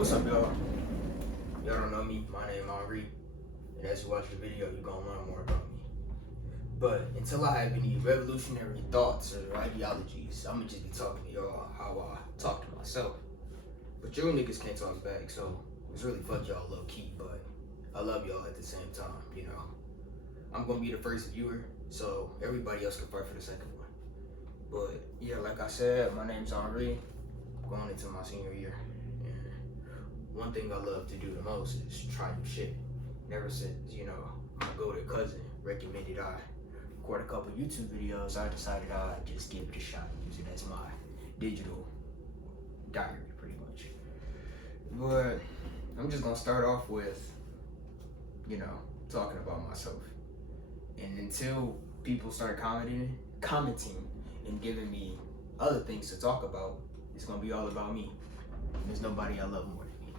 What's up, y'all? Y'all don't know me. My name is Henri, and as you watch the video, you're gonna learn more about me. But until I have any revolutionary thoughts or ideologies, I'm gonna just be talking to y'all how I talk to myself. But you niggas can't talk back, so it's really fuck y'all low key. But I love y'all at the same time, you know. I'm gonna be the first viewer, so everybody else can fight for the second one. But yeah, like I said, my name's Henri. Going into my senior year. One thing I love to do the most is try new shit. Ever since, my go-to cousin recommended I record a couple YouTube videos, I decided I'd just give it a shot and use it as my digital diary, pretty much. But I'm just gonna start off with, talking about myself. And until people start commenting and giving me other things to talk about, it's gonna be all about me. There's nobody I love more than me.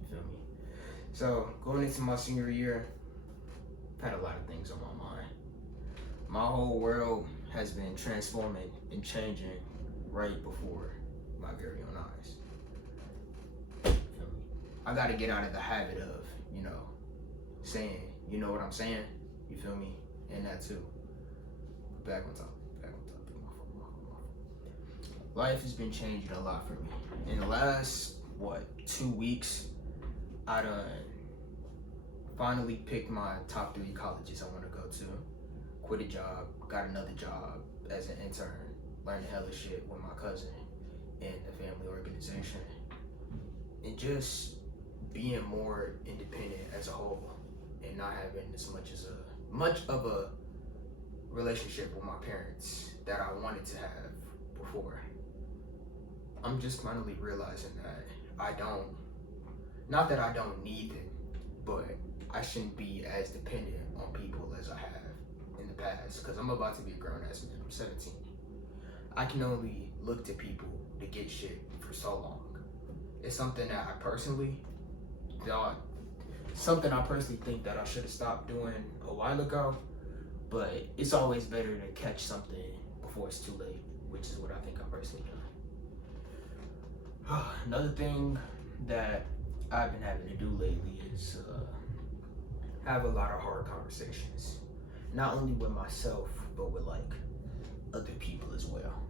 You feel me? So going into my senior year, I've had a lot of things on my mind. My whole world has been transforming and changing right before my very own eyes. You feel me? I gotta get out of the habit of, saying, you know what I'm saying? You feel me? And that too. Back on top. Life has been changing a lot for me. In the last, 2 weeks, I done finally picked my top 3 colleges I want to go to. Quit a job, got another job as an intern, learning hella shit with my cousin in the family organization. And just being more independent as a whole and not having as much of a relationship with my parents that I wanted to have before. I'm just finally realizing that not that I don't need them, but I shouldn't be as dependent on people as I have in the past, because I'm about to be a grown-ass man. I'm 17. I can only look to people to get shit for so long. It's something that I personally think that I should have stopped doing a while ago, but it's always better to catch something before it's too late, which is what I think I personally done. Another thing that I've been having to do lately is have a lot of hard conversations, not only with myself, but with other people as well.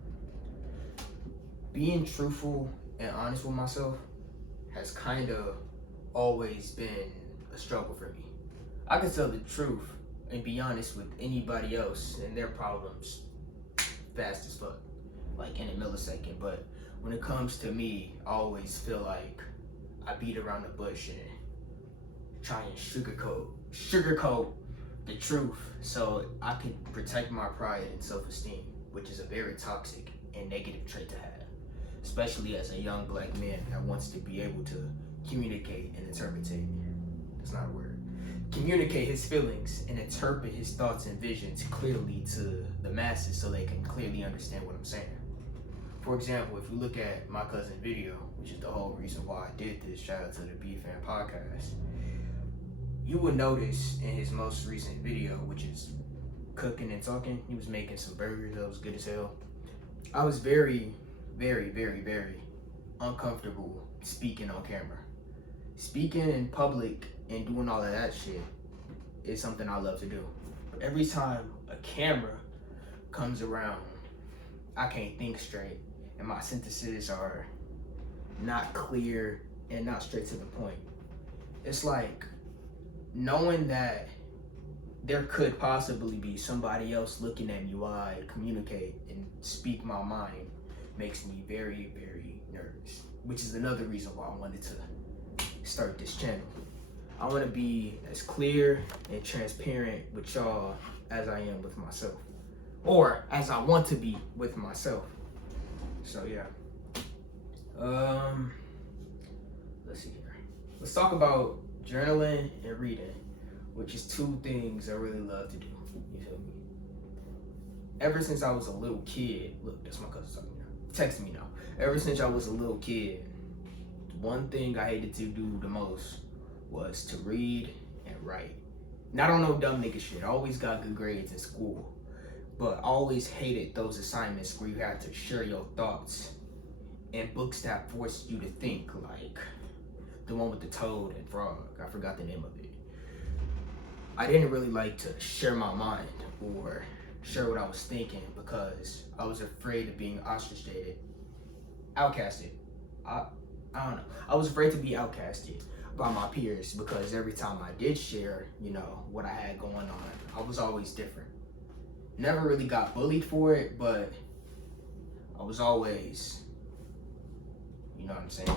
Being truthful and honest with myself has kind of always been a struggle for me. I can tell the truth and be honest with anybody else and their problems fast as fuck, in a millisecond, but when it comes to me, I always feel like I beat around the bush and try and sugarcoat the truth so I can protect my pride and self-esteem, which is a very toxic and negative trait to have, especially as a young black man that wants to be able to communicate and that's not a word, communicate his feelings and interpret his thoughts and visions clearly to the masses so they can clearly understand what I'm saying. For example, if you look at my cousin's video, which is the whole reason why I did this, shout out to the B-Fan podcast, you would notice in his most recent video, which is cooking and talking, he was making some burgers that was good as hell. I was very, very, very, very uncomfortable speaking on camera. Speaking in public and doing all of that shit is something I love to do. Every time a camera comes around, I can't think straight. And my sentences are not clear and not straight to the point. It's like knowing that there could possibly be somebody else looking at me while I communicate and speak my mind makes me very, very nervous, which is another reason why I wanted to start this channel. I want to be as clear and transparent with y'all as I am with myself, or as I want to be with myself. So yeah, let's see here. Let's talk about journaling and reading, which is 2 things I really love to do. You feel me? Ever since I was a little kid, look, that's my cousin talking now. Text me now. Ever since I was a little kid, one thing I hated to do the most was to read and write. Not on no dumb nigga shit. I always got good grades in school. But I always hated those assignments where you had to share your thoughts and books that forced you to think, the one with the toad and frog. I forgot the name of it. I didn't really like to share my mind or share what I was thinking because I was afraid of being ostracized, outcasted. I don't know. I was afraid to be outcasted by my peers because every time I did share, what I had going on, I was always different. Never really got bullied for it, but I was always, you know what I'm saying?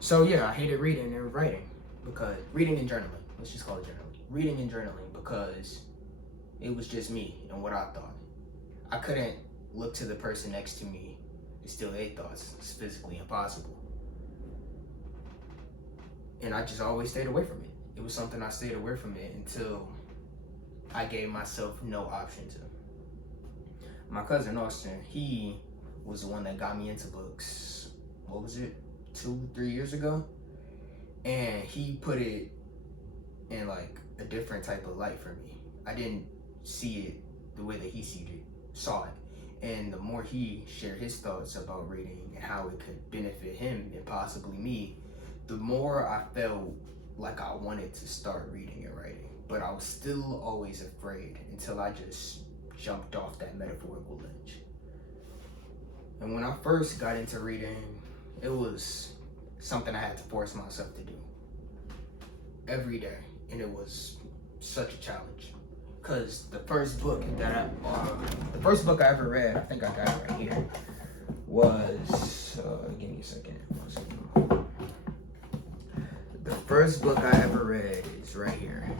So yeah, I hated reading and writing because reading and journaling. Let's just call it journaling. Reading and journaling because it was just me and what I thought. I couldn't look to the person next to me and steal their thoughts. It's physically impossible. And I just always stayed away from it. It was something I stayed away from it until I gave myself no option to. My cousin Austin, he was the one that got me into books. What was it? 2-3 years ago? And he put it in like a different type of light for me. I didn't see it the way that he saw it. And the more he shared his thoughts about reading and how it could benefit him and possibly me, the more I felt like I wanted to start reading and writing. But I was still always afraid until I just jumped off that metaphorical ledge. And when I first got into reading, it was something I had to force myself to do every day. And it was such a challenge. Because the first book I ever read, I think I got it right here, was, give me a second. The first book I ever read is right here.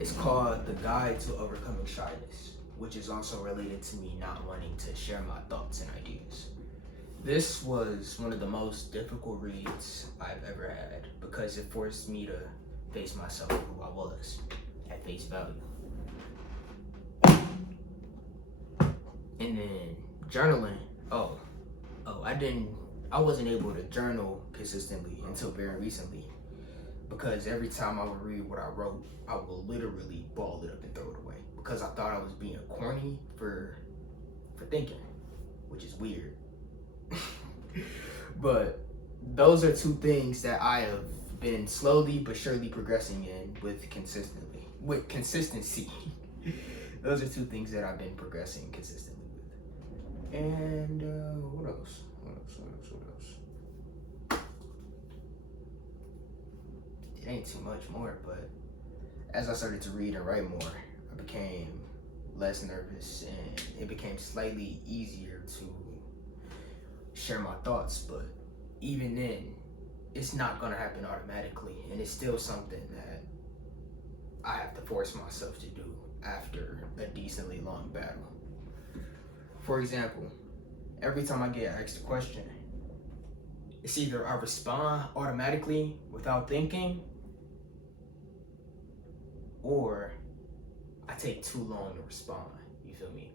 It's called The Guide to Overcoming Shyness, which is also related to me not wanting to share my thoughts and ideas. This was one of the most difficult reads I've ever had because it forced me to face myself who I was at face value. And then journaling, I wasn't able to journal consistently until very recently because every time I would read what I wrote, I would literally ball it up and throw it away because I thought I was being corny for thinking, which is weird. But those are two things that I have been slowly but surely progressing in with consistency. Those are two things that I've been progressing consistently with. And what else? It ain't too much more, but as I started to read and write more, I became less nervous and it became slightly easier to share my thoughts. But even then, it's not gonna happen automatically, and it's still something that I have to force myself to do after a decently long battle. For example, every time I get asked a question, it's either I respond automatically without thinking, or I take too long to respond. You feel me?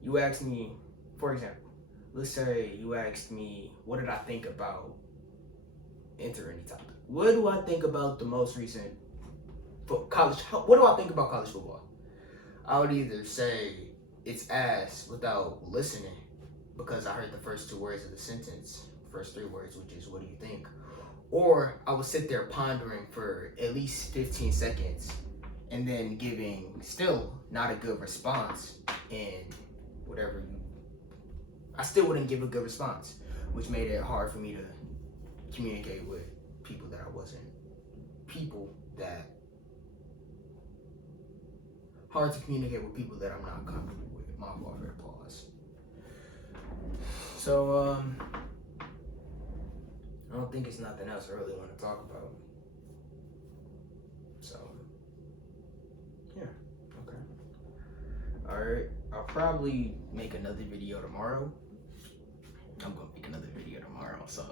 You ask me, for example, let's say you asked me, what did I think about enter any topic? What do I think about the most recent college? What do I think about college football? I would either say it's ass without listening because I heard the first 2 words of the sentence, first 3 words, which is what do you think? Or I would sit there pondering for at least 15 seconds and then giving still not a good response, and I still wouldn't give a good response, which made it hard for me to communicate with people that I'm not comfortable with. My fault for the pause. So, I don't think it's nothing else I really want to talk about. So, yeah, okay. Alright, I'll probably make another video tomorrow. I'm gonna make another video tomorrow, so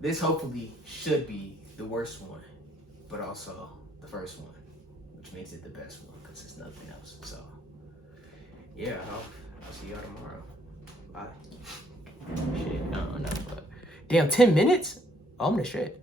this hopefully should be the worst one, but also the first one, which makes it the best one because it's nothing else. So, yeah, I'll see y'all tomorrow. Bye. Shit, no, but damn, 10 minutes? Oh, I'm the shit.